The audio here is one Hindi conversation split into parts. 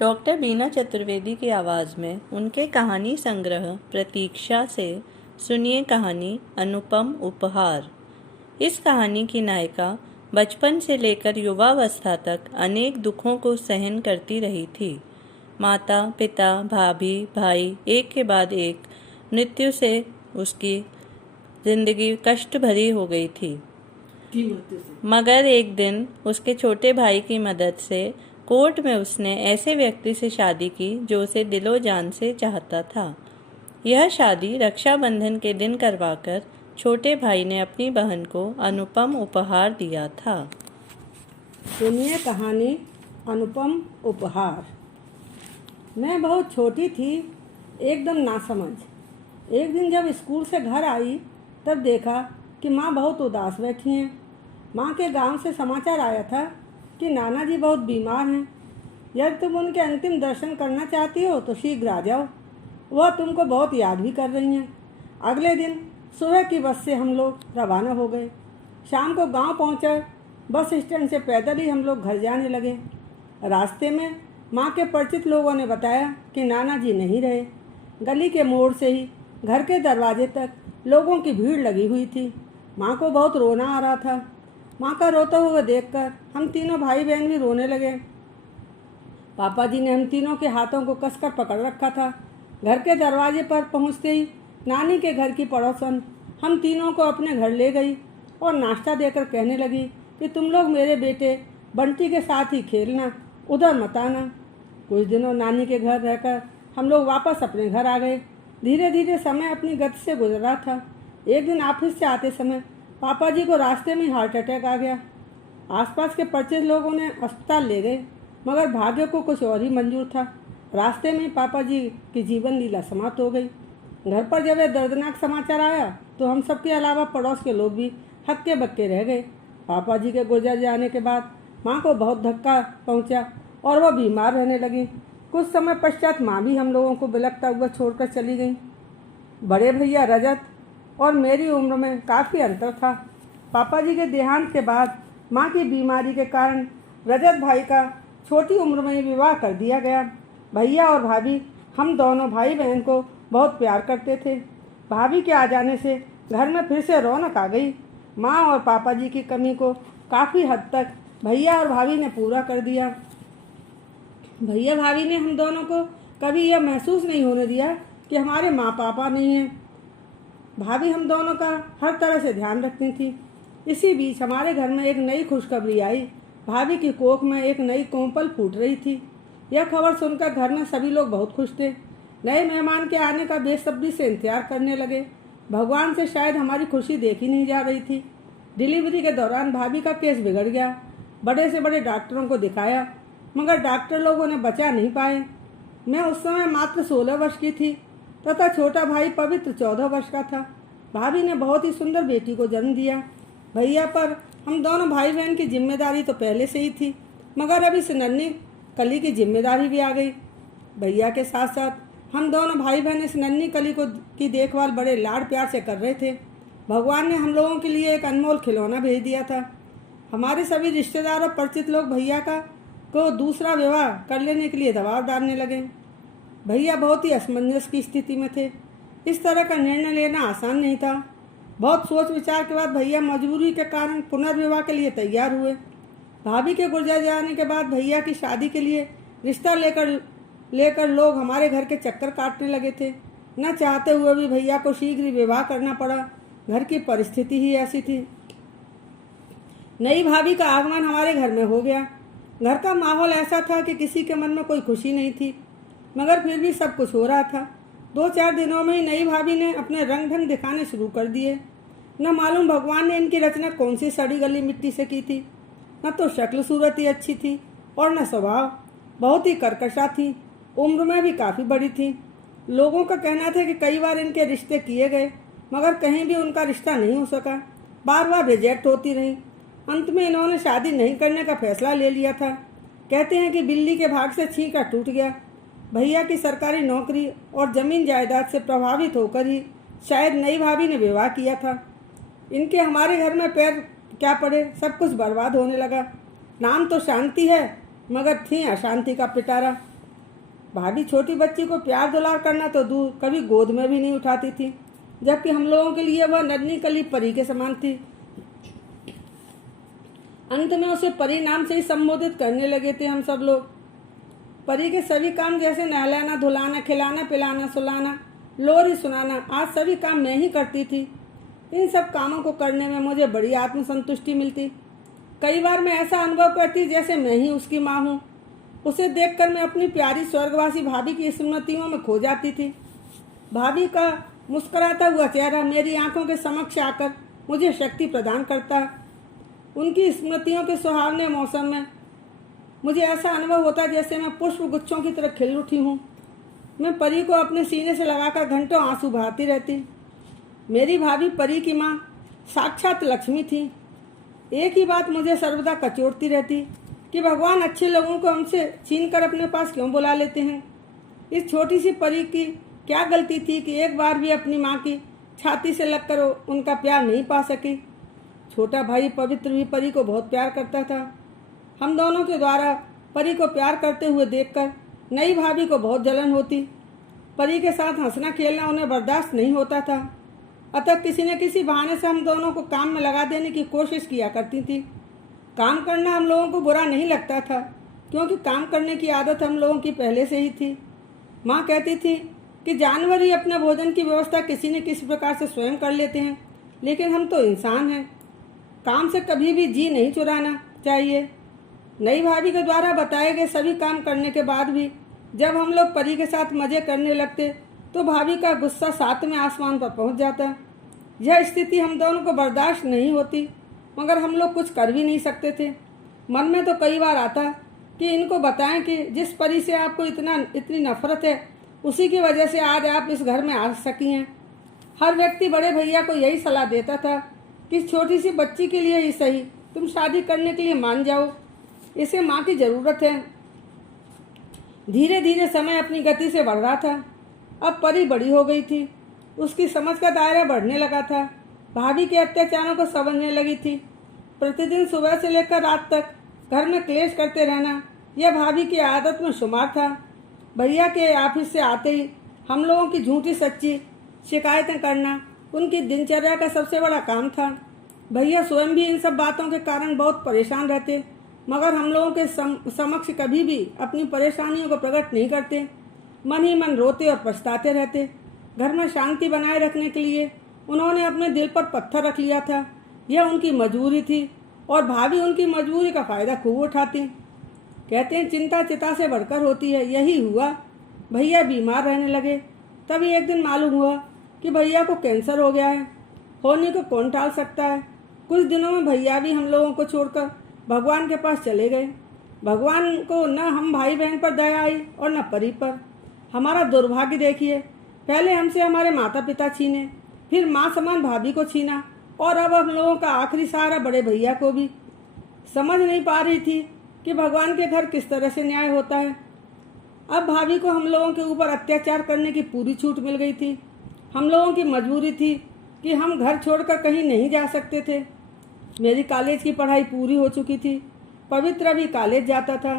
डॉक्टर बीना चतुर्वेदी की आवाज़ में उनके कहानी संग्रह प्रतीक्षा से सुनिए कहानी अनुपम उपहार। इस कहानी की नायिका बचपन से लेकर युवावस्था तक अनेक दुखों को सहन करती रही थी। माता, पिता, भाभी, भाई एक के बाद एक मृत्यु से उसकी जिंदगी कष्ट भरी हो गई थी। मगर एक दिन उसके छोटे भाई की मदद से कोर्ट में उसने ऐसे व्यक्ति से शादी की जो उसे दिलो जान से चाहता था। यह शादी रक्षाबंधन के दिन करवाकर छोटे भाई ने अपनी बहन को अनुपम उपहार दिया था। सुनिए कहानी अनुपम उपहार। मैं बहुत छोटी थी, एकदम नासमझ। एक दिन जब स्कूल से घर आई तब देखा कि माँ बहुत उदास बैठी हैं। माँ के गांव से समाचार आया था कि नाना जी बहुत बीमार हैं। यदि तुम उनके अंतिम दर्शन करना चाहती हो तो शीघ्र आ जाओ, वह तुमको बहुत याद भी कर रही हैं। अगले दिन सुबह की बस से हम लोग रवाना हो गए। शाम को गांव पहुंचकर बस स्टैंड से पैदल ही हम लोग घर जाने लगे। रास्ते में माँ के परिचित लोगों ने बताया कि नाना जी नहीं रहे। गली के मोड़ से ही घर के दरवाजे तक लोगों की भीड़ लगी हुई थी। माँ को बहुत रोना आ रहा था। माँ का रोता हुआ देखकर हम तीनों भाई बहन भी रोने लगे। पापा जी ने हम तीनों के हाथों को कसकर पकड़ रखा था। घर के दरवाजे पर पहुँचते ही नानी के घर की पड़ोसन हम तीनों को अपने घर ले गई और नाश्ता देकर कहने लगी कि तुम लोग मेरे बेटे बंटी के साथ ही खेलना, उधर मत आना। कुछ दिनों नानी के घर रहकर हम लोग वापस अपने घर आ गए। धीरे धीरे समय अपनी गति से गुजरा था। एक दिन ऑफिस से आते समय पापा जी को रास्ते में हार्ट अटैक आ गया। आसपास के परिचित लोगों ने अस्पताल ले गए, मगर भाग्य को कुछ और ही मंजूर था। रास्ते में पापा जी की जीवन लीला समाप्त हो गई। घर पर जब यह दर्दनाक समाचार आया तो हम सबके अलावा पड़ोस के लोग भी हक्के बक्के रह गए। पापा जी के गुजर जाने के बाद माँ को बहुत धक्का पहुँचा और वह बीमार रहने लगी। कुछ समय पश्चात माँ भी हम लोगों को बिलखता हुआ छोड़कर चली गई। बड़े भैया रजत और मेरी उम्र में काफ़ी अंतर था। पापा जी के देहांत के बाद माँ की बीमारी के कारण रजत भाई का छोटी उम्र में ही विवाह कर दिया गया। भैया और भाभी हम दोनों भाई बहन को बहुत प्यार करते थे। भाभी के आ जाने से घर में फिर से रौनक आ गई। माँ और पापा जी की कमी को काफ़ी हद तक भैया और भाभी ने पूरा कर दिया। भैया भाभी ने हम दोनों को कभी यह महसूस नहीं होने दिया कि हमारे माँ पापा नहीं हैं। भाभी हम दोनों का हर तरह से ध्यान रखती थी। इसी बीच हमारे घर में एक नई खुशखबरी आई। भाभी की कोख में एक नई कोंपल फूट रही थी। यह खबर सुनकर घर में सभी लोग बहुत खुश थे। नए मेहमान के आने का बेसब्री से इंतजार करने लगे। भगवान से शायद हमारी खुशी देखी नहीं जा रही थी। डिलीवरी के दौरान भाभी का केस बिगड़ गया। बड़े से बड़े डॉक्टरों को दिखाया, मगर डॉक्टर लोगों ने बचा नहीं पाए। मैं उस समय मात्र 16 वर्ष की थी तथा छोटा भाई पवित्र 14 वर्ष का था। भाभी ने बहुत ही सुंदर बेटी को जन्म दिया। भैया पर हम दोनों भाई बहन की जिम्मेदारी तो पहले से ही थी, मगर अब इस नन्ही कली की जिम्मेदारी भी आ गई। भैया के साथ साथ हम दोनों भाई बहन इस नन्ही कली की देखभाल बड़े लाड प्यार से कर रहे थे। भगवान ने हम लोगों के लिए एक अनमोल खिलौना भेज दिया था। हमारे सभी रिश्तेदार और परिचित लोग भैया को दूसरा विवाह कर लेने के लिए दबाव डालने लगे। भैया बहुत ही असमंजस की स्थिति में थे। इस तरह का निर्णय लेना आसान नहीं था। बहुत सोच विचार के बाद भैया मजबूरी के कारण पुनर्विवाह के लिए तैयार हुए। भाभी के गुजर जाने के बाद भैया की शादी के लिए रिश्ता लेकर लोग हमारे घर के चक्कर काटने लगे थे। न चाहते हुए भी भैया को शीघ्र विवाह करना पड़ा। घर की परिस्थिति ही ऐसी थी। नई भाभी का आगमन हमारे घर में हो गया। घर का माहौल ऐसा था कि किसी के मन में कोई खुशी नहीं थी, मगर फिर भी सब कुछ हो रहा था। 2-4 दिनों में ही नई भाभी ने अपने रंग ढंग दिखाने शुरू कर दिए। न मालूम भगवान ने इनकी रचना कौन सी सड़ी गली मिट्टी से की थी। न तो शक्ल सूरत ही अच्छी थी और न स्वभाव। बहुत ही कर्कशा थी। उम्र में भी काफ़ी बड़ी थी। लोगों का कहना था कि कई बार इनके रिश्ते किए गए, मगर कहीं भी उनका रिश्ता नहीं हो सका। बार बार रिजेक्ट होती रही। अंत में इन्होंने शादी नहीं करने का फैसला ले लिया था। कहते हैं कि बिल्ली के भाग से छींका टूट गया। भैया की सरकारी नौकरी और जमीन जायदाद से प्रभावित होकर ही शायद नई भाभी ने विवाह किया था। इनके हमारे घर में पैर क्या पड़े, सब कुछ बर्बाद होने लगा। नाम तो शांति है, मगर थी अशांति का पिटारा। भाभी छोटी बच्ची को प्यार दुलार करना तो दूर, कभी गोद में भी नहीं उठाती थी, जबकि हम लोगों के लिए वह नन्ही कली परी के समान थी। अंत में उसे परी नाम से ही संबोधित करने लगे थे हम सब लोग। परी के सभी काम जैसे नहलाना, धुलाना, खिलाना, पिलाना, सुलाना, लोरी सुनाना, आज सभी काम मैं ही करती थी। इन सब कामों को करने में मुझे बड़ी आत्मसंतुष्टि मिलती। कई बार मैं ऐसा अनुभव करती जैसे मैं ही उसकी माँ हूँ। उसे देखकर मैं अपनी प्यारी स्वर्गवासी भाभी की स्मृतियों में खो जाती थी। भाभी का मुस्कुराता हुआ चेहरा मेरी आंखों के समक्ष आकर मुझे शक्ति प्रदान करता। उनकी स्मृतियों के सुहावने मौसम में मुझे ऐसा अनुभव होता जैसे मैं पुष्प गुच्छों की तरह खिल उठी हूँ। मैं परी को अपने सीने से लगाकर घंटों आंसू बहाती रहती। मेरी भाभी परी की माँ साक्षात लक्ष्मी थी। एक ही बात मुझे सर्वदा कचोटती रहती कि भगवान अच्छे लोगों को हमसे छीनकर अपने पास क्यों बुला लेते हैं। इस छोटी सी परी की क्या गलती थी कि एक बार भी अपनी माँ की छाती से लगकर उनका प्यार नहीं पा सकी। छोटा भाई पवित्र भी परी को बहुत प्यार करता था। हम दोनों के द्वारा परी को प्यार करते हुए देखकर नई भाभी को बहुत जलन होती। परी के साथ हंसना खेलना उन्हें बर्दाश्त नहीं होता था, अतः किसी न किसी बहाने से हम दोनों को काम में लगा देने की कोशिश किया करती थी। काम करना हम लोगों को बुरा नहीं लगता था, क्योंकि काम करने की आदत हम लोगों की पहले से ही थी। माँ कहती थी कि जानवर ही अपने भोजन की व्यवस्था किसी न किसी प्रकार से स्वयं कर लेते हैं, लेकिन हम तो इंसान हैं। काम से कभी भी जी नहीं चुराना चाहिए। नई भाभी के द्वारा बताए गए सभी काम करने के बाद भी जब हम लोग परी के साथ मजे करने लगते तो भाभी का गुस्सा सातवें आसमान पर पहुंच जाता। यह स्थिति हम दोनों को बर्दाश्त नहीं होती, मगर हम लोग कुछ कर भी नहीं सकते थे। मन में तो कई बार आता कि इनको बताएं कि जिस परी से आपको इतनी नफरत है, उसी की वजह से आज आप इस घर में आ सकी हैं। हर व्यक्ति बड़े भैया को यही सलाह देता था कि इस छोटी सी बच्ची के लिए ही सही तुम शादी करने के लिए मान जाओ, इसे माँ की ज़रूरत है। धीरे धीरे समय अपनी गति से बढ़ रहा था। अब परी बड़ी हो गई थी, उसकी समझ का दायरा बढ़ने लगा था। भाभी के अत्याचारों को समझने लगी थी। प्रतिदिन सुबह से लेकर रात तक घर में क्लेश करते रहना यह भाभी की आदत में शुमार था। भैया के ऑफिस से आते ही हम लोगों की झूठी सच्ची शिकायतें करना उनकी दिनचर्या का सबसे बड़ा काम था। भैया स्वयं भी इन सब बातों के कारण बहुत परेशान रहते, मगर हम लोगों के समक्ष कभी भी अपनी परेशानियों को प्रकट नहीं करते। मन ही मन रोते और पछताते रहते। घर में शांति बनाए रखने के लिए उन्होंने अपने दिल पर पत्थर रख लिया था। यह उनकी मजबूरी थी और भाभी उनकी मजबूरी का फ़ायदा खूब उठाती। कहते हैं चिंता चिता से बढ़कर होती है, यही हुआ। भैया बीमार रहने लगे। तभी एक दिन मालूम हुआ कि भैया को कैंसर हो गया है। होने को कौन टाल सकता है। कुछ दिनों में भैया भी हम लोगों को छोड़कर भगवान के पास चले गए। भगवान को न हम भाई बहन पर दया आई और न परी पर। हमारा दुर्भाग्य देखिए, पहले हमसे हमारे माता पिता छीने, फिर माँ समान भाभी को छीना, और अब हम लोगों का आखिरी सहारा बड़े भैया को भी। समझ नहीं पा रही थी कि भगवान के घर किस तरह से न्याय होता है। अब भाभी को हम लोगों के ऊपर अत्याचार करने की पूरी छूट मिल गई थी। हम लोगों की मजबूरी थी कि हम घर छोड़कर कहीं नहीं जा सकते थे। मेरी कॉलेज की पढ़ाई पूरी हो चुकी थी। पवित्र भी कॉलेज जाता था,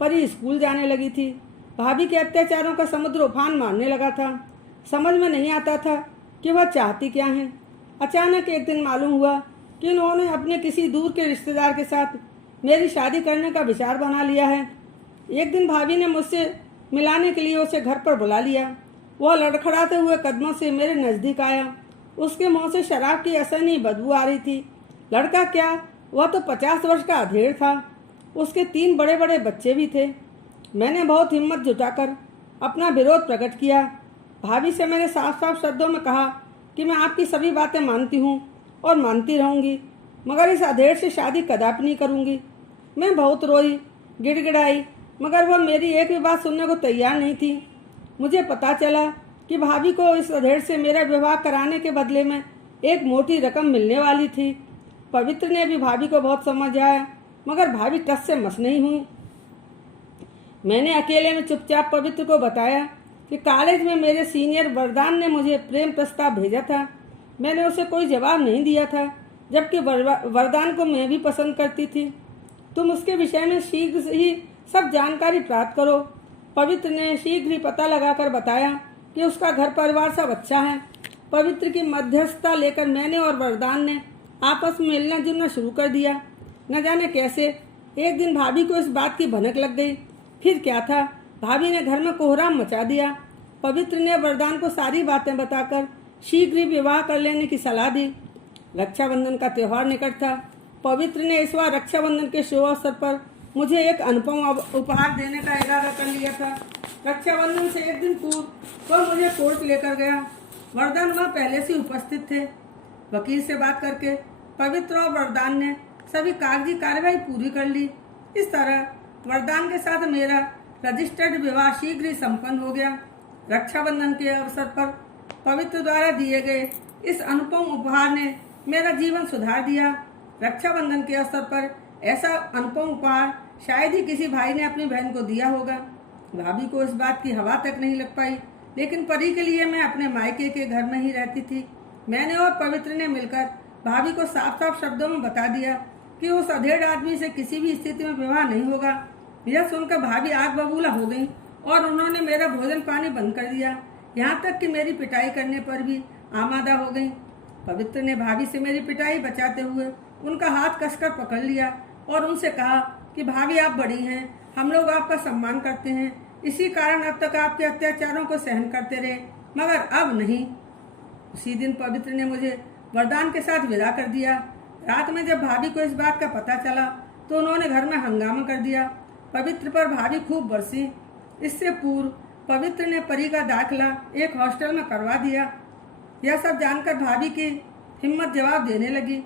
परी स्कूल जाने लगी थी। भाभी के अत्याचारों का समुद्र उफान मारने लगा था। समझ में नहीं आता था कि वह चाहती क्या है। अचानक एक दिन मालूम हुआ कि उन्होंने अपने किसी दूर के रिश्तेदार के साथ मेरी शादी करने का विचार बना लिया है। एक दिन भाभी ने मुझसे मिलाने के लिए उसे घर पर बुला लिया। वह लड़खड़ाते हुए कदमों से मेरे नज़दीक आया। उसके मुंह से शराब की असहनीय बदबू आ रही थी। लड़का क्या, वह तो 50 वर्ष का अधेड़ था। उसके 3 बड़े बड़े बच्चे भी थे। मैंने बहुत हिम्मत जुटाकर अपना विरोध प्रकट किया। भाभी से मैंने साफ साफ शब्दों में कहा कि मैं आपकी सभी बातें मानती हूँ और मानती रहूँगी, मगर इस अधेड़ से शादी कदापि नहीं करूँगी। मैं बहुत रोई, गिड़गिड़ाई, मगर वह मेरी एक भी बात सुनने को तैयार नहीं थी। मुझे पता चला कि भाभी को इस अधेड़ से मेरा विवाह कराने के बदले में एक मोटी रकम मिलने वाली थी। पवित्र ने भी भाभी को बहुत समझाया, मगर भाभी टस से मस नहीं हुई। मैंने अकेले में चुपचाप पवित्र को बताया कि कॉलेज में मेरे सीनियर वरदान ने मुझे प्रेम प्रस्ताव भेजा था। मैंने उसे कोई जवाब नहीं दिया था, जबकि वरदान को मैं भी पसंद करती थी। तुम उसके विषय में शीघ्र ही सब जानकारी प्राप्त करो। पवित्र ने शीघ्र ही पता लगाकर बताया कि उसका घर परिवार सब अच्छा है। पवित्र की मध्यस्थता लेकर मैंने और वरदान ने आपस में मिलना जुलना शुरू कर दिया। न जाने कैसे एक दिन भाभी को इस बात की भनक लग गई। फिर क्या था, भाभी ने घर में कोहराम मचा दिया। पवित्र ने वरदान को सारी बातें बताकर शीघ्र ही विवाह कर लेने की सलाह दी। रक्षाबंधन का त्योहार निकट था। पवित्र ने इस बार रक्षाबंधन के शुभ अवसर पर मुझे एक अनुपम उपहार देने का इरादा कर लिया था। रक्षाबंधन से एक दिन पूर्व वह मुझे कोर्ट लेकर गया। वरदान वह पहले से उपस्थित थे। वकील से बात करके पवित्र और वरदान ने सभी कागजी कार्यवाही पूरी कर ली। इस तरह वरदान के साथ मेरा रजिस्टर्ड विवाह शीघ्र ही संपन्न हो गया। रक्षाबंधन के अवसर पर पवित्र द्वारा दिए गए इस अनुपम उपहार ने मेरा जीवन सुधार दिया। रक्षाबंधन के अवसर पर ऐसा अनुपम उपहार शायद ही किसी भाई ने अपनी बहन को दिया होगा। भाभी को इस बात की हवा तक नहीं लग पाई, लेकिन परी के लिए मैं अपने मायके के घर में ही रहती थी। मैंने और पवित्र ने मिलकर भाभी को साफ साफ शब्दों में बता दिया कि उस अधेड़ आदमी से किसी भी स्थिति में विवाह नहीं होगा। यह सुनकर भाभी आग बबूला हो गई और उन्होंने मेरा भोजन पानी बंद कर दिया। यहाँ तक कि मेरी पिटाई करने पर भी आमादा हो गई। पवित्र ने भाभी से मेरी पिटाई बचाते हुए उनका हाथ कसकर पकड़ लिया और उनसे कहा कि भाभी आप बड़ी हैं, हम लोग आपका सम्मान करते हैं, इसी कारण अब तक आपके अत्याचारों को सहन करते रहे, मगर अब नहीं। उसी दिन पवित्र ने मुझे वरदान के साथ विदा कर दिया। रात में जब भाभी को इस बात का पता चला तो उन्होंने घर में हंगामा कर दिया। पवित्र पर भाभी खूब बरसी। इससे पूर्व पवित्र ने परी का दाखिला एक हॉस्टल में करवा दिया। यह सब जानकर भाभी की हिम्मत जवाब देने लगी।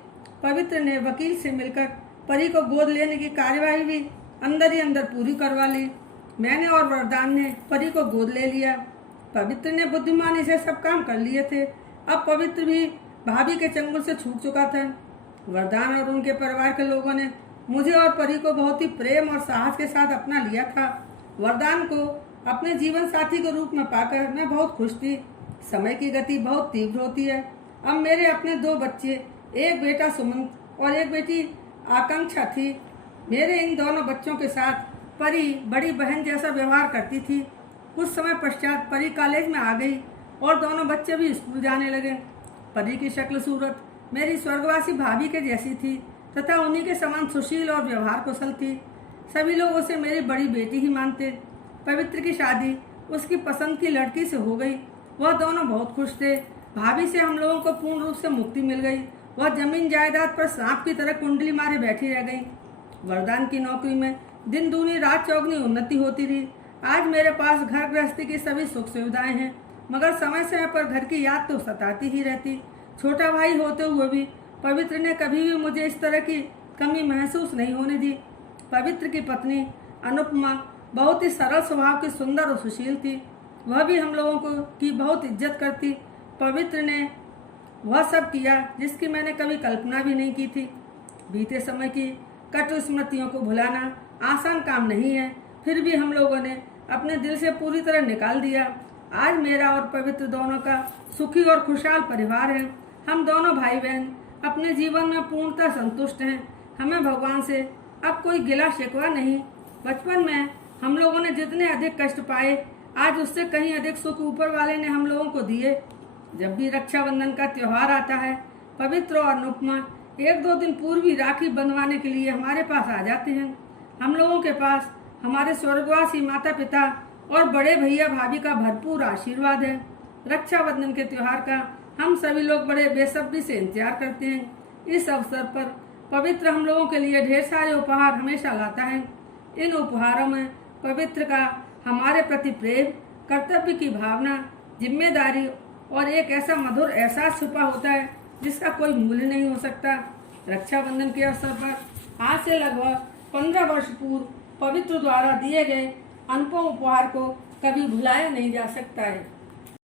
पवित्र ने वकील से मिलकर परी को गोद लेने की कार्यवाही भी अंदर ही अंदर पूरी करवा ली। मैंने और वरदान ने परी को गोद ले लिया। पवित्र ने बुद्धिमानी से सब काम कर लिए थे। अब पवित्र भी भाभी के चंगुल से छूट चुका था। वरदान और उनके परिवार के लोगों ने मुझे और परी को बहुत ही प्रेम और साहस के साथ अपना लिया था। वरदान को अपने जीवन साथी के रूप में पाकर मैं बहुत खुश थी। समय की गति बहुत तीव्र होती है। अब मेरे अपने 2 बच्चे, एक बेटा सुमंत और एक बेटी आकांक्षा थी। मेरे इन दोनों बच्चों के साथ परी बड़ी बहन जैसा व्यवहार करती थी। कुछ समय पश्चात परी कॉलेज में आ गई और दोनों बच्चे भी स्कूल जाने लगे। परी की शक्ल सूरत मेरी स्वर्गवासी भाभी के जैसी थी तथा उन्हीं के समान सुशील और व्यवहार कुशल थी। सभी लोग उसे मेरी बड़ी बेटी ही मानते। पवित्र की शादी उसकी पसंद की लड़की से हो गई। वह दोनों बहुत खुश थे। भाभी से हम लोगों को पूर्ण रूप से मुक्ति मिल गई। वह जमीन जायदाद पर सांप की तरह कुंडली मारे बैठी रह गई। वरदान की नौकरी में दिन दूनी रात चौगनी उन्नति होती रही। आज मेरे पास घर गृहस्थी की सभी सुख सुविधाएं हैं, मगर समय समय पर घर की याद तो सताती ही रहती। छोटा भाई होते हुए भी पवित्र ने कभी भी मुझे इस तरह की कमी महसूस नहीं होने दी। पवित्र की पत्नी अनुपमा बहुत ही सरल स्वभाव की सुंदर और सुशील थी। वह भी हम लोगों को की बहुत इज्जत करती। पवित्र ने वह सब किया जिसकी मैंने कभी कल्पना भी नहीं की थी। बीते समय की कटु स्मृतियों को भुलाना आसान काम नहीं है, फिर भी हम लोगों ने अपने दिल से पूरी तरह निकाल दिया। आज मेरा और पवित्र दोनों का सुखी और खुशहाल परिवार है। हम दोनों भाई बहन अपने जीवन में पूर्णतः संतुष्ट हैं। हमें भगवान से अब कोई गिला शिकवा नहीं। बचपन में हम लोगों ने जितने अधिक कष्ट पाए, आज उससे कहीं अधिक सुख ऊपर वाले ने हम लोगों को दिए। जब भी रक्षाबंधन का त्योहार आता है, पवित्र और अनुपमा 1-2 दिन पूर्व ही राखी बंधवाने के लिए हमारे पास आ जाते हैं। हम लोगों के पास हमारे स्वर्गवासी माता पिता और बड़े भैया भाभी का भरपूर आशीर्वाद है। रक्षाबंधन के त्योहार का हम सभी लोग बड़े बेसब्री से इंतजार करते हैं। इस अवसर पर पवित्र हम लोगों के लिए ढेर सारे उपहार हमेशा लाता है। इन उपहारों में पवित्र का हमारे प्रति प्रेम, कर्तव्य की भावना, जिम्मेदारी और एक ऐसा मधुर एहसास छुपा होता है जिसका कोई मूल्य नहीं हो सकता। रक्षाबंधन के अवसर पर आज से लगभग 15 वर्ष पूर्व पवित्र द्वारा दिए गए अनुपम उपहार को कभी भुलाया नहीं जा सकता है।